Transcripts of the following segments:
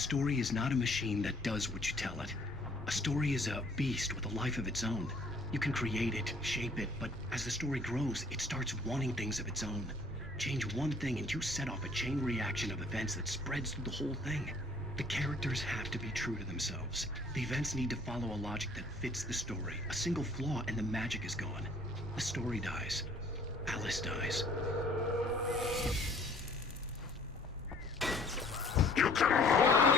story is not a machine that does what you tell it. A story is a beast with a life of its own. You can create it, shape it, but as the story grows, it starts wanting things of its own. Change one thing and you set off a chain reaction of events that spreads through the whole thing. The characters have to be true to themselves. The events need to follow a logic that fits the story. A single flaw and the magic is gone. The story dies. Alice dies. You can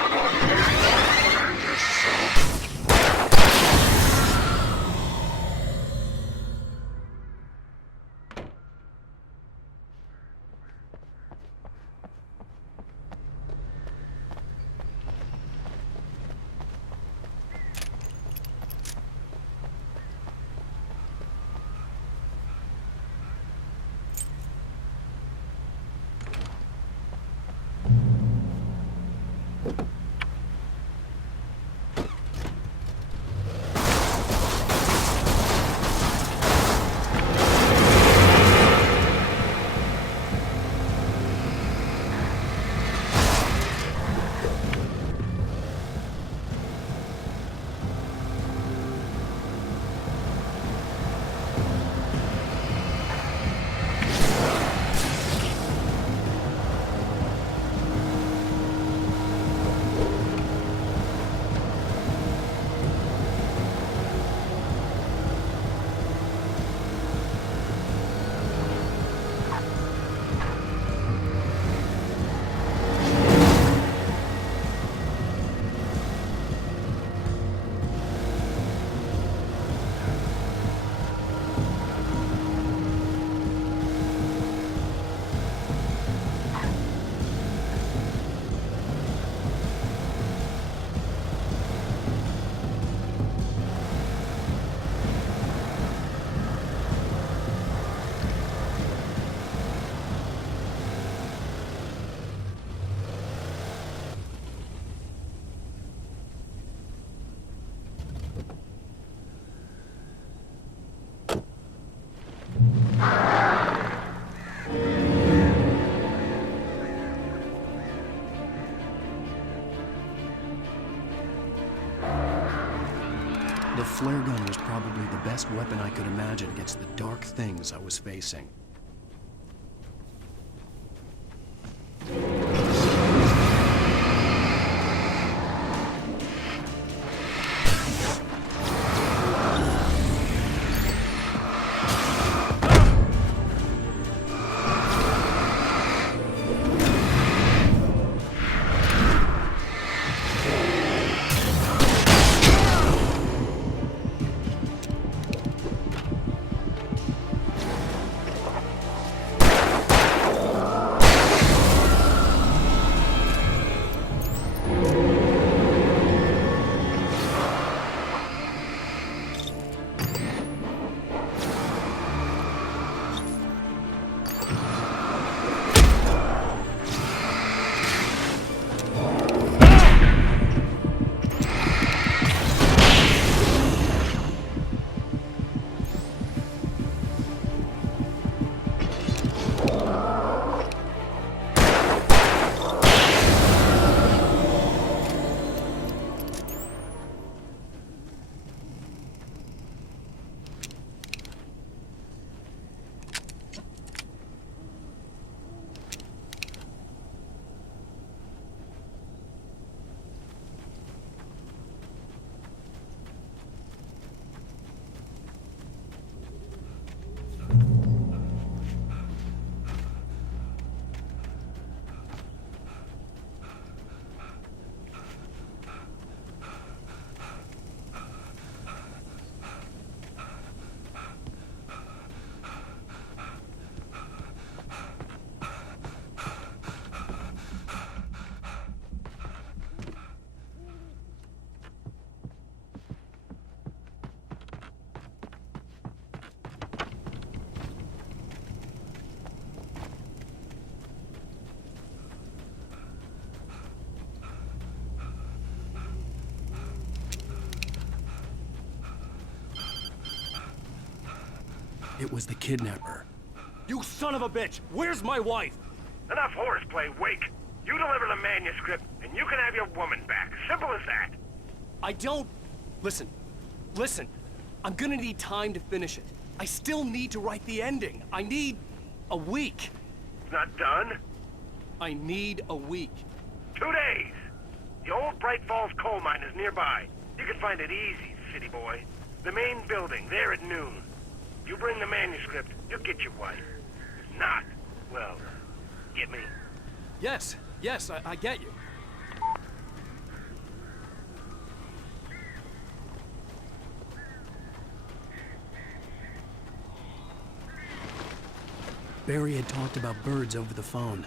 The flare gun was probably the best weapon I could imagine against the dark things I was facing. It was the kidnapper. You son of a bitch! Where's my wife? Enough horseplay, Wake. You deliver the manuscript, and you can have your woman back. Simple as that. I don't... Listen. Listen. I'm gonna need time to finish it. I still need to write the ending. I need... a week. It's not done. I need a week. 2 days. The old Bright Falls coal mine is nearby. You can find it easy, city boy. The main building, there at noon. You bring the manuscript, you'll get your wife. If not, well, get me. Yes, I get you. Barry had talked about birds over the phone.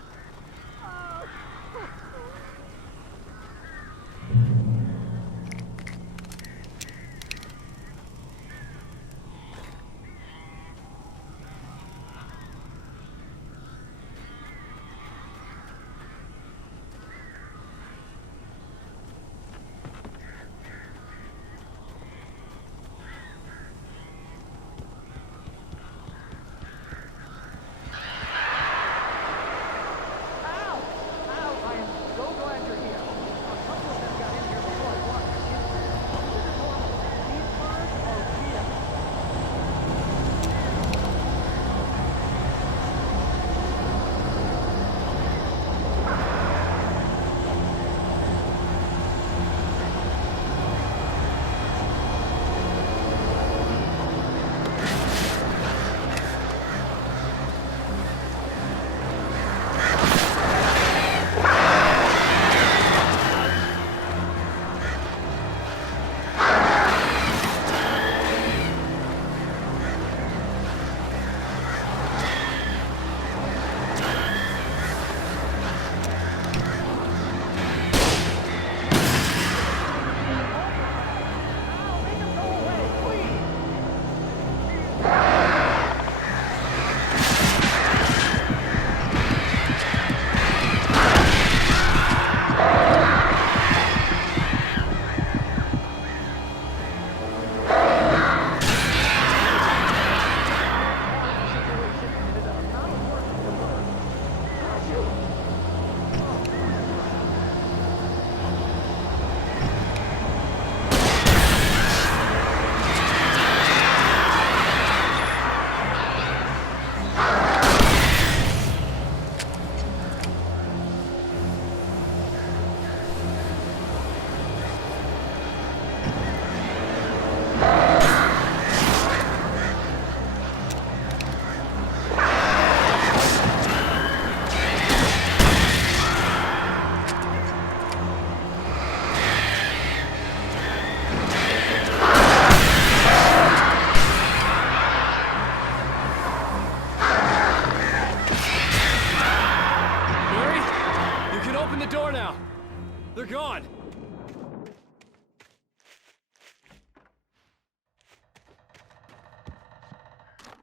They're gone!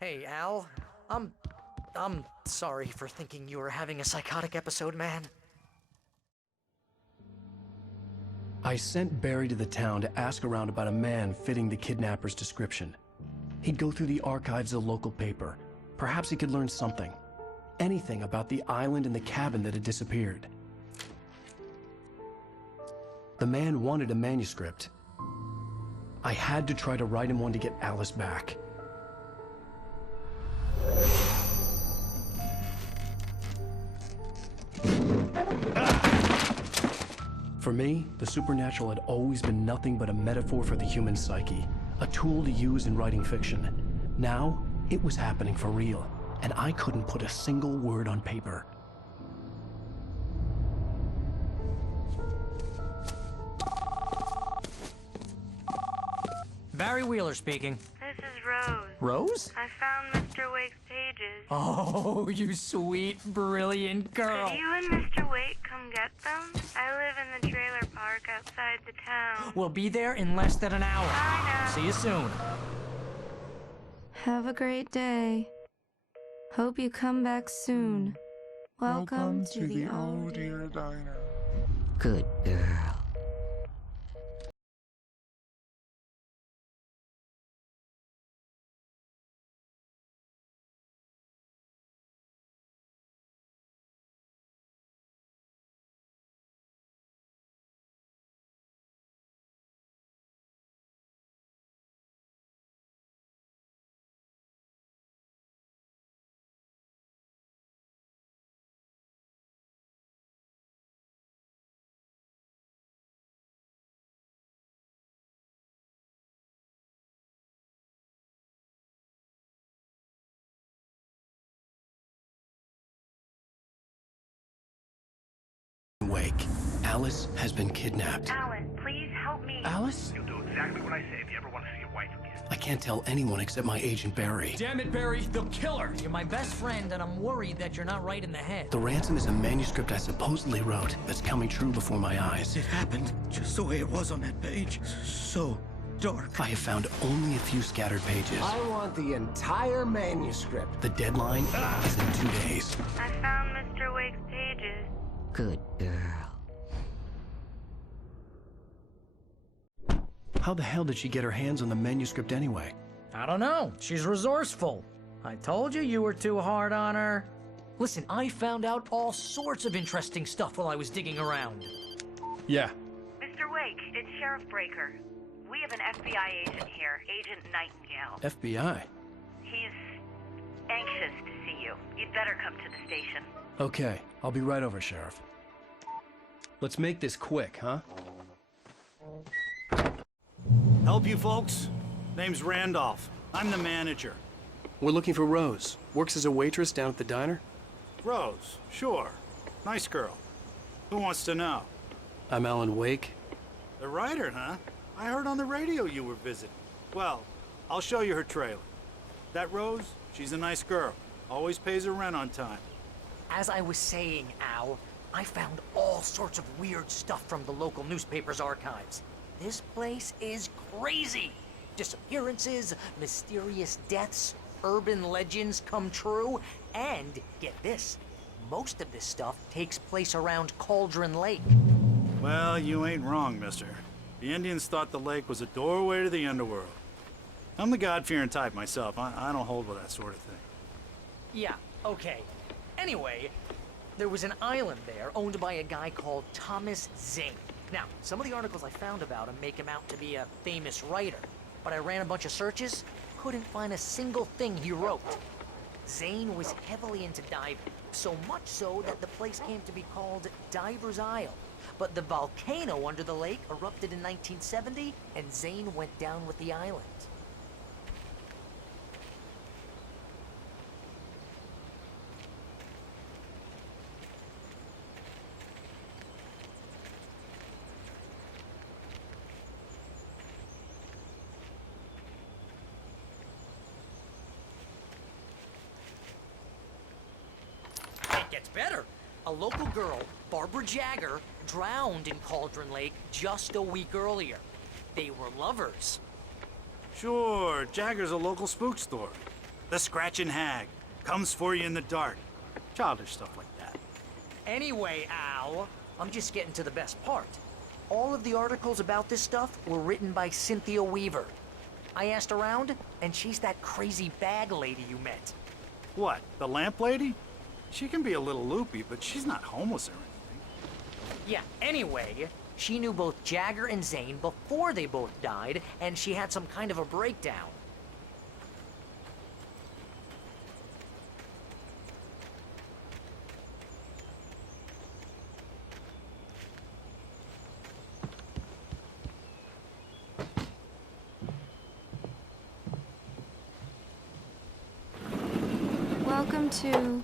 Hey, Al. I'm sorry for thinking you were having a psychotic episode, man. I sent Barry to the town to ask around about a man fitting the kidnapper's description. He'd go through the archives of the local paper. Perhaps he could learn something. Anything about the island and the cabin that had disappeared. The man wanted a manuscript. I had to try to write him one to get Alice back. For me, the supernatural had always been nothing but a metaphor for the human psyche, a tool to use in writing fiction. Now, it was happening for real, and I couldn't put a single word on paper. Barry Wheeler speaking. This is Rose. Rose? I found Mr. Wake's pages. Oh, you sweet, brilliant girl. Could you and Mr. Wake come get them? I live in the trailer park outside the town. We'll be there in less than an hour. Bye now. See you soon. Have a great day. Hope you come back soon. Welcome to the Oh Dear Diner. Good girl. Wake. Alice has been kidnapped. Alan, please help me. Alice? You'll do exactly what I say if you ever want to see your wife again. I can't tell anyone except my agent Barry. Damn it, Barry, they'll kill her. You're my best friend, and I'm worried that you're not right in the head. The ransom is a manuscript I supposedly wrote that's coming true before my eyes. It happened just the way it was on that page. So dark. I have found only a few scattered pages. I want the entire manuscript. The deadline is in 2 days. I found Mr. Wake's pages. Good girl. How the hell did she get her hands on the manuscript anyway? I don't know. She's resourceful. I told you were too hard on her. Listen, I found out all sorts of interesting stuff while I was digging around. Yeah. Mr. Wake, it's Sheriff Breaker. We have an FBI agent here, Agent Nightingale. FBI? He's anxious to see you. You'd better come to the station. Okay, I'll be right over, Sheriff. Let's make this quick, huh? Help you folks? Name's Randolph. I'm the manager. We're looking for Rose. Works as a waitress down at the diner. Rose, sure. Nice girl. Who wants to know? I'm Alan Wake. The writer, huh? I heard on the radio you were visiting. Well, I'll show you her trailer. That Rose, she's a nice girl. Always pays her rent on time. As I was saying, Al, I found all sorts of weird stuff from the local newspaper's archives. This place is crazy. Disappearances, mysterious deaths, urban legends come true, and get this, most of this stuff takes place around Cauldron Lake. Well, you ain't wrong, mister. The Indians thought the lake was a doorway to the underworld. I'm the God-fearing type myself. I don't hold with that sort of thing. Yeah, okay. Anyway, there was an island there owned by a guy called Thomas Zane. Now, some of the articles I found about him make him out to be a famous writer, but I ran a bunch of searches, couldn't find a single thing he wrote. Zane was heavily into diving, so much so that the place came to be called Diver's Isle. But the volcano under the lake erupted in 1970, and Zane went down with the island. It gets better. A local girl, Barbara Jagger, drowned in Cauldron Lake just a week earlier. They were lovers. Sure, Jagger's a local spook story. The Scratching Hag. Comes for you in the dark. Childish stuff like that. Anyway, Al, I'm just getting to the best part. All of the articles about this stuff were written by Cynthia Weaver. I asked around, and she's that crazy bag lady you met. What, the lamp lady? She can be a little loopy, but she's not homeless or anything. Yeah, anyway, she knew both Jagger and Zane before they both died, and she had some kind of a breakdown. Welcome to...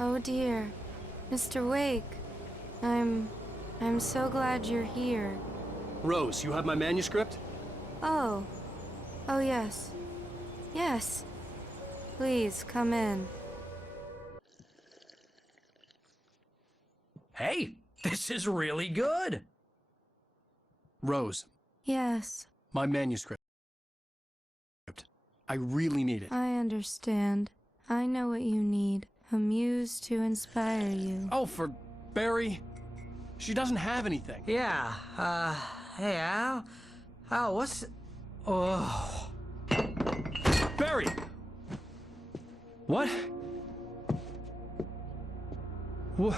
Oh dear. Mr. Wake. I'm so glad you're here. Rose, you have my manuscript? Oh. Oh, yes. Yes. Please, come in. Hey, this is really good. Rose, Yes, my manuscript. I really need it. I understand. I know what you need. A muse to inspire you. Oh, for Barry? She doesn't have anything. Yeah, hey, Al? Al, what's... Oh... Barry! What? What?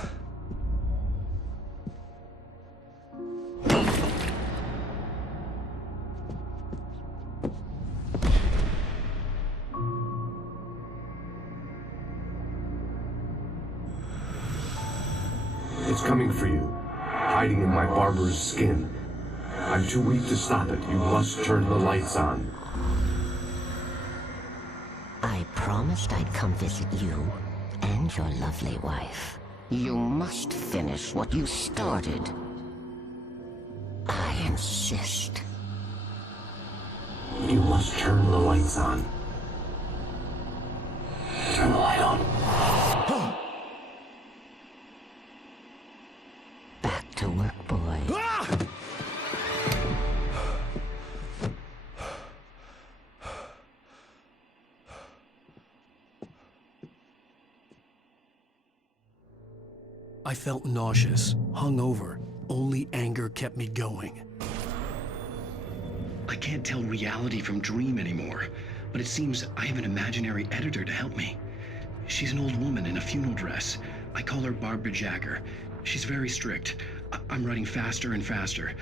It's coming for you, hiding in my barber's skin. I'm too weak to stop it. You must turn the lights on. I promised I'd come visit you and your lovely wife. You must finish what you started. I insist. You must turn the lights on. Turn the light on. Back to work, boy. I felt nauseous, hungover. Only anger kept me going. I can't tell reality from dream anymore, but it seems I have an imaginary editor to help me. She's an old woman in a funeral dress. I call her Barbara Jagger. She's very strict. I'm writing faster and faster.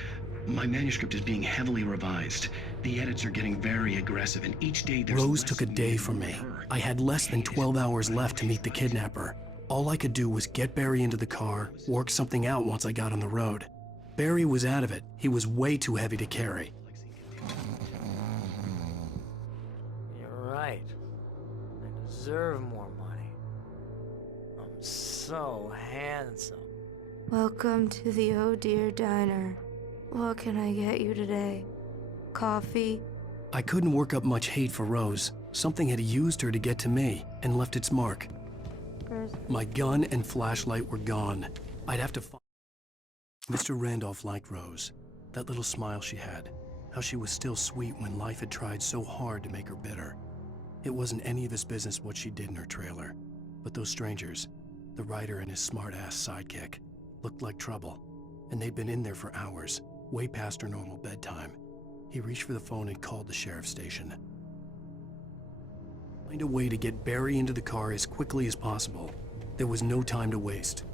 My manuscript is being heavily revised. The edits are getting very aggressive, and each day there's Rose less took a of day me from and me. her. I had less than 12 hours left to meet the kidnapper. All I could do was get Barry into the car, work something out once I got on the road. Barry was out of it. He was way too heavy to carry. You're right. I deserve more money. I'm so handsome. Welcome to the Oh Dear Diner. What can I get you today? Coffee? I couldn't work up much hate for Rose. Something had used her to get to me and left its mark. My gun and flashlight were gone. I'd have to find... Mr. Randolph liked Rose. That little smile she had. How she was still sweet when life had tried so hard to make her bitter. It wasn't any of his business what she did in her trailer. But those strangers, the writer and his smart-ass sidekick, looked like trouble. And they'd been in there for hours, way past her normal bedtime. He reached for the phone and called the sheriff's station. Find a way to get Barry into the car as quickly as possible. There was no time to waste.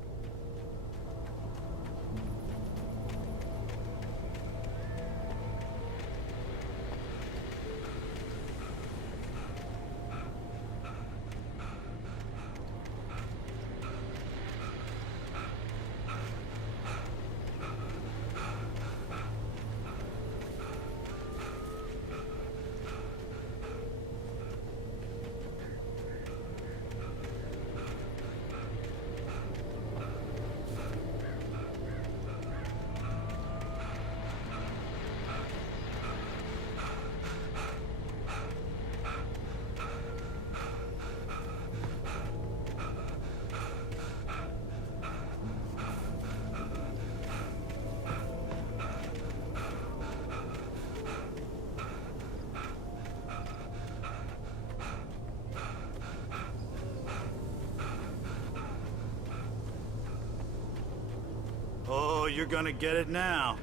Oh, you're gonna get it now.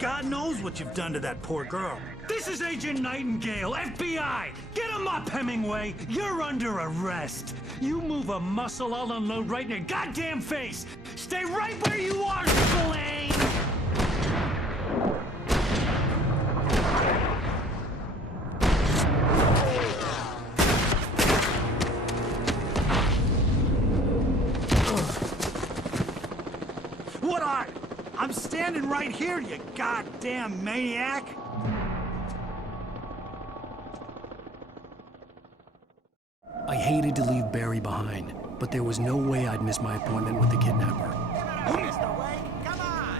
God knows what you've done to that poor girl. This is Agent Nightingale, FBI! Get him up, Hemingway! You're under arrest! You move a muscle, I'll unload right in your goddamn face! Stay right where you are, Spillane! What are? I'm standing right here, you goddamn maniac! I hated to leave Barry behind, but there was no way I'd miss my appointment with the kidnapper. Mr. Wake, come on!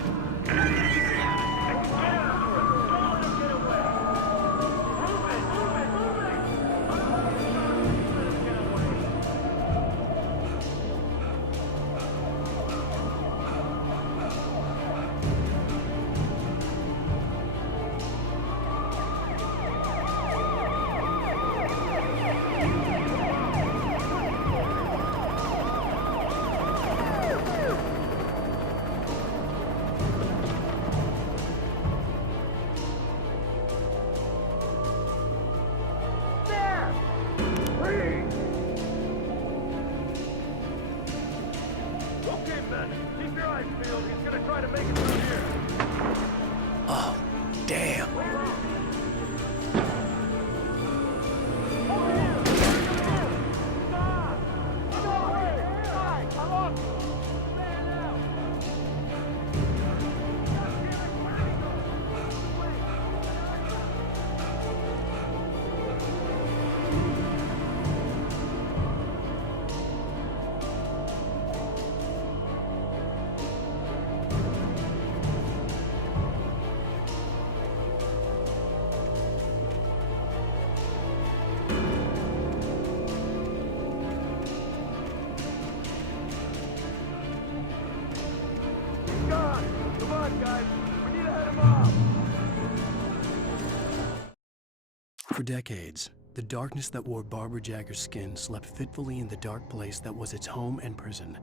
For decades, the darkness that wore Barbara Jagger's skin slept fitfully in the dark place that was its home and prison.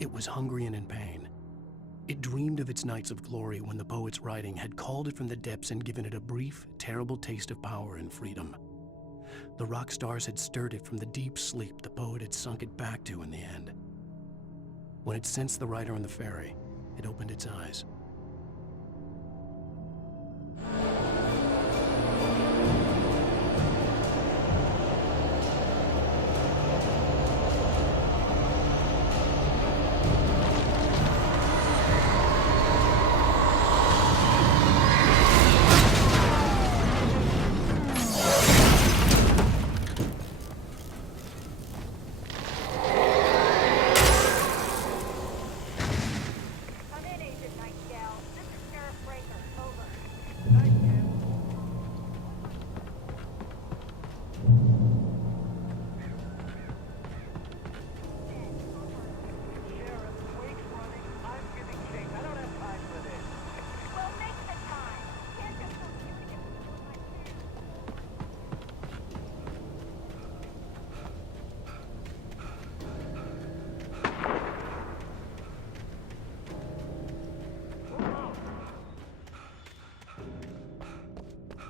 It was hungry and in pain. It dreamed of its nights of glory when the poet's writing had called it from the depths and given it a brief, terrible taste of power and freedom. The rock stars had stirred it from the deep sleep the poet had sunk it back to in the end. When it sensed the writer on the ferry, it opened its eyes.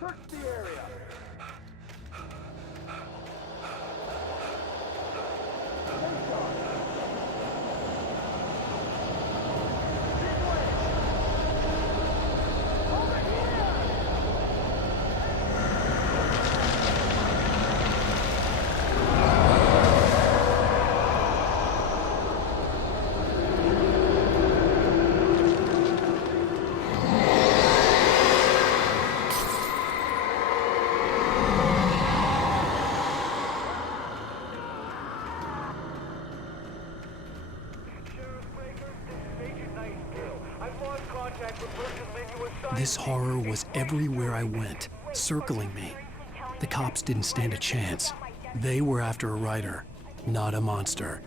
Search the area. This horror was everywhere I went, circling me. The cops didn't stand a chance. They were after a writer, not a monster.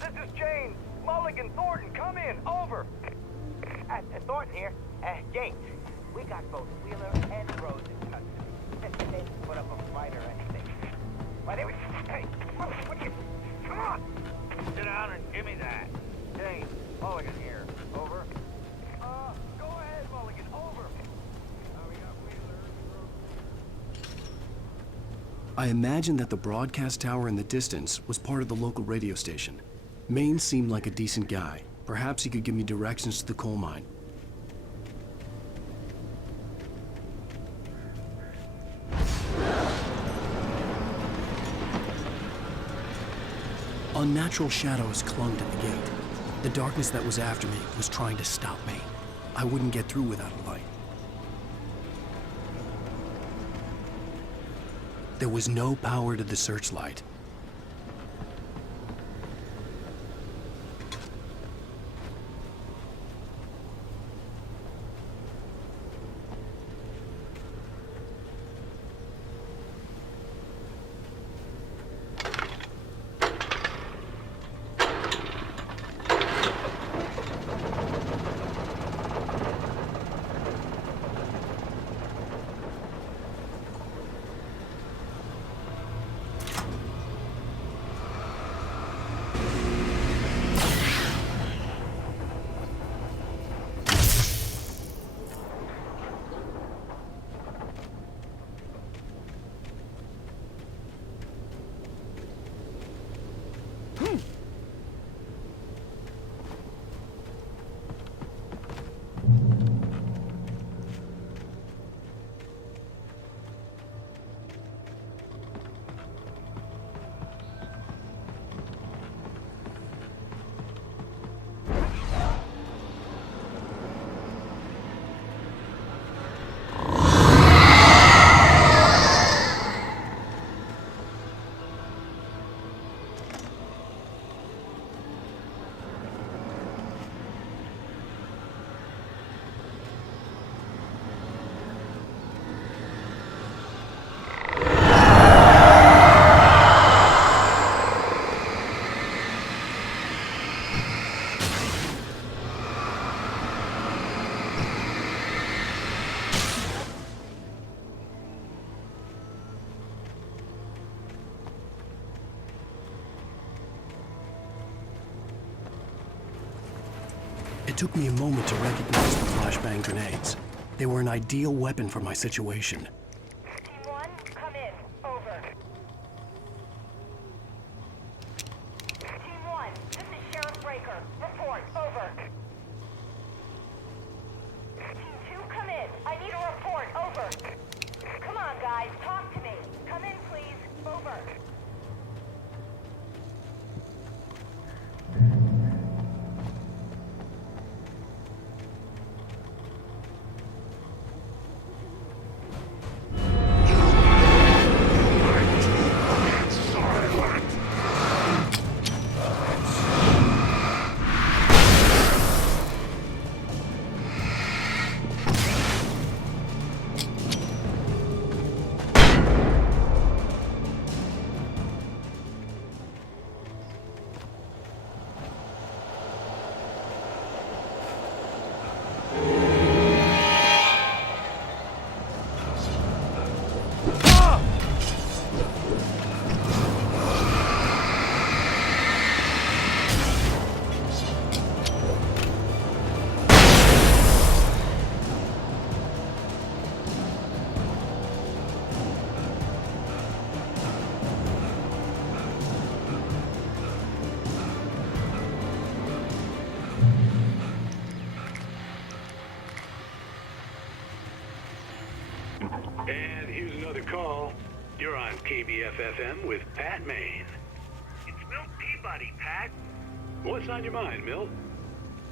This is Jane. Mulligan, Thornton, come in. Over. Thornton here. Jane, we got both Wheeler and Rose in custody. They didn't put up a fight or anything. Why, they were... Hey, what you... Come on! Sit down and give me that. Jane, Mulligan here. Over. Go ahead, Mulligan. Over. We got Wheeler and Rose. I imagined that the broadcast tower in the distance was part of the local radio station. Maine seemed like a decent guy. Perhaps he could give me directions to the coal mine. Unnatural shadows clung to the gate. The darkness that was after me was trying to stop me. I wouldn't get through without a light. There was no power to the searchlight. It took me a moment to recognize the flashbang grenades. They were an ideal weapon for my situation. Team 1, come in. Over. Team 1, this is Sheriff Breaker. Report. Over. Team 2, come in. I need a report. Over. Come on, guys. Talk to me. Come in, please. Over. And here's another call. You're on KBF-FM with Pat Maine. It's Milt Peabody, Pat. What's on your mind, Milt?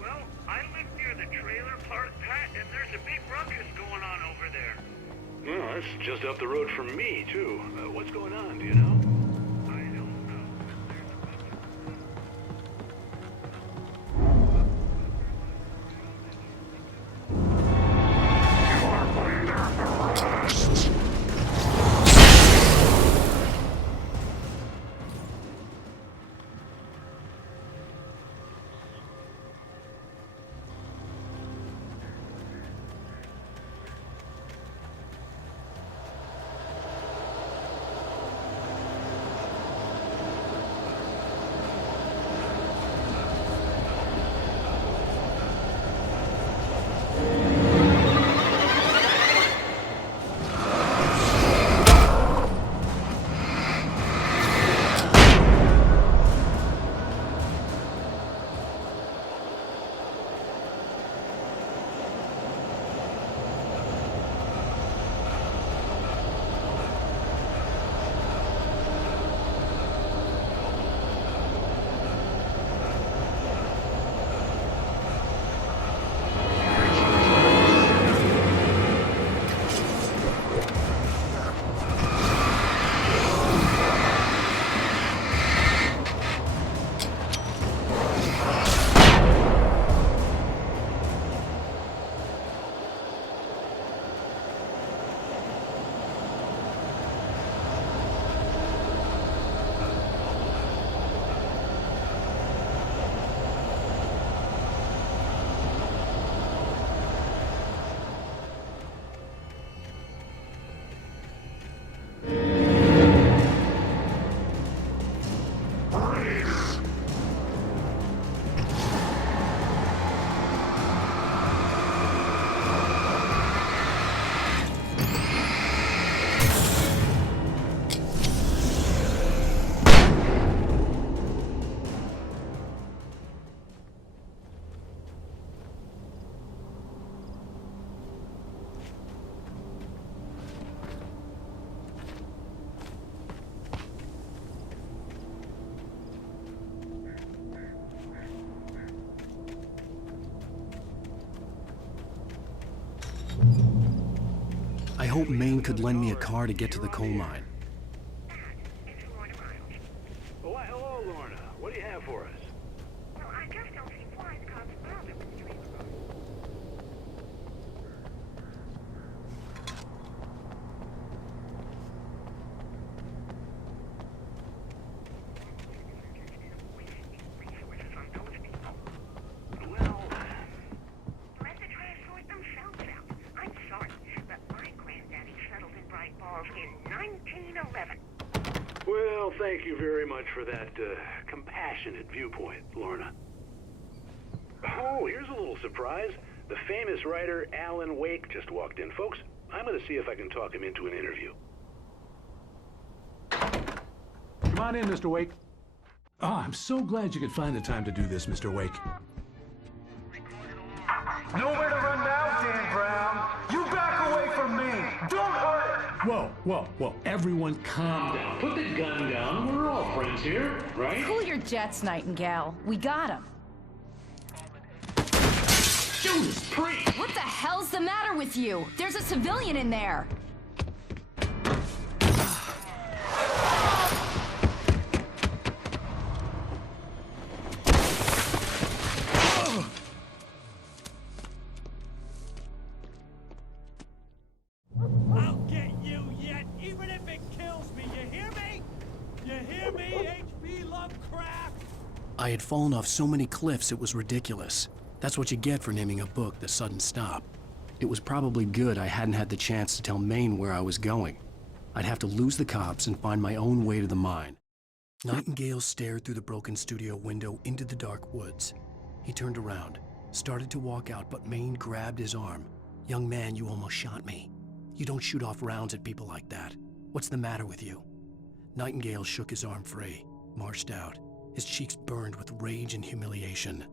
Well, I live near the trailer park, Pat, and there's a big ruckus going on over there. Well, that's just up the road from me, too. What's going on, do you know? I don't know. hoped Maine could lend me a car to get to the coal mine. Why, hello, Lorna. What do you have for us? Well, I just don't see why the cops bothered with the trailer park. Well, Let the trash sort themselves out. I'm sorry, but my granddaddy settled in Bright Falls in 1911. well, thank you very much for that compassionate viewpoint, Lorna. Oh, here's a little surprise. The famous writer Alan Wake just walked in. Folks, I'm going to see if I can talk him into an interview. Come on in, Mr. Wake. Oh, I'm so glad you could find the time to do this, Mr. Wake. Nowhere to run now, Dan Brown. You back away from me. Don't hurt it. Whoa, whoa, whoa. Everyone calm down. Put the gun down. We're all friends here, right? Cool your jets, Nightingale. We got him. Judas Priest! What the hell's the matter with you? There's a civilian in there. I'll get you yet, even if it kills me. You hear me? You hear me, H.P. Lovecraft? I had fallen off so many cliffs it was ridiculous. That's what you get for naming a book The Sudden Stop. It was probably good I hadn't had the chance to tell Maine where I was going. I'd have to lose the cops and find my own way to the mine. Nightingale stared through the broken studio window into the dark woods. He turned around, started to walk out, but Maine grabbed his arm. "Young man, you almost shot me. You don't shoot off rounds at people like that. What's the matter with you?" Nightingale shook his arm free, marched out. His cheeks burned with rage and humiliation.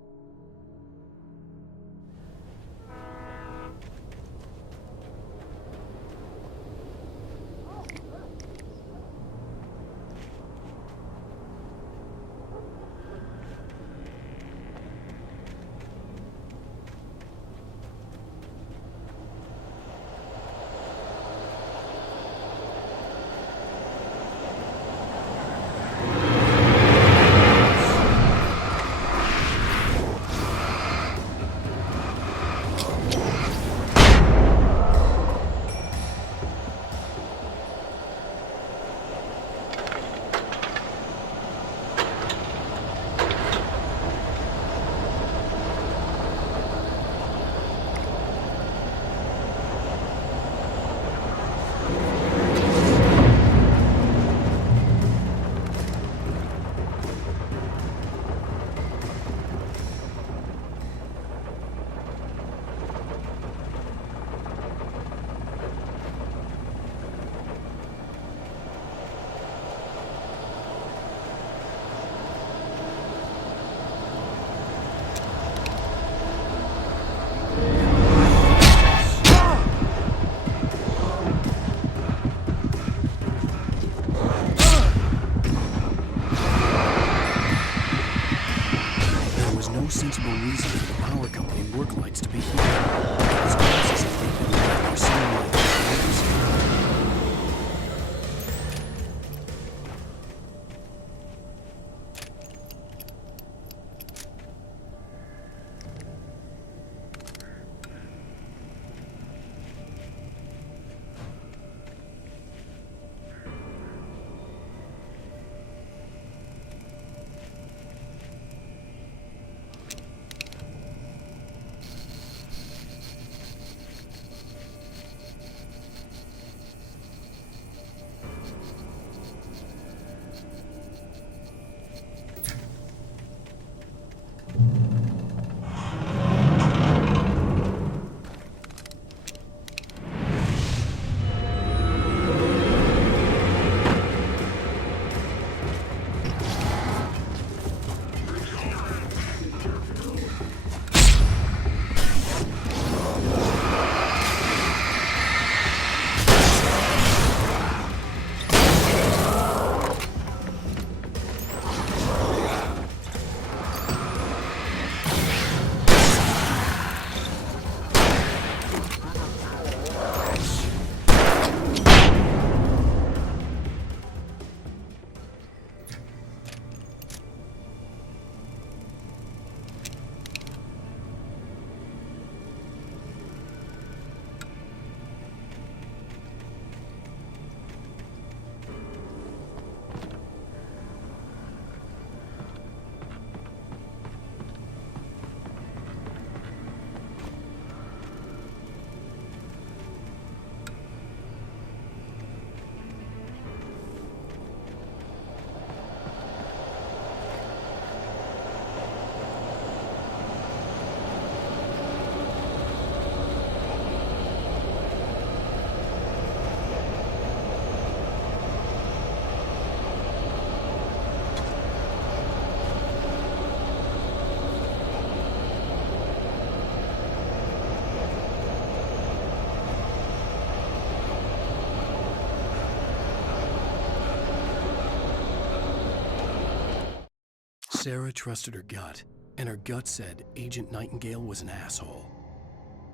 Sarah trusted her gut, and her gut said Agent Nightingale was an asshole.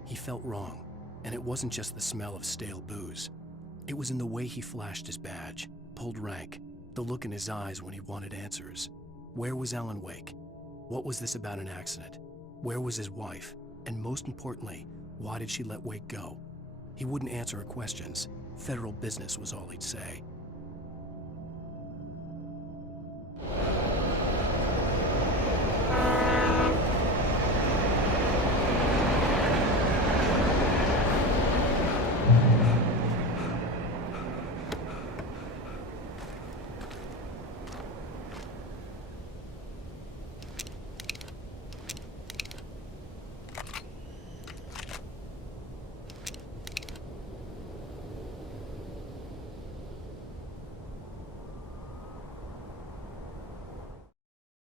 He felt wrong, and it wasn't just the smell of stale booze. It was in the way he flashed his badge, pulled rank, the look in his eyes when he wanted answers. Where was Alan Wake? What was this about an accident? Where was his wife? And most importantly, why did she let Wake go? He wouldn't answer her questions. Federal business was all he'd say.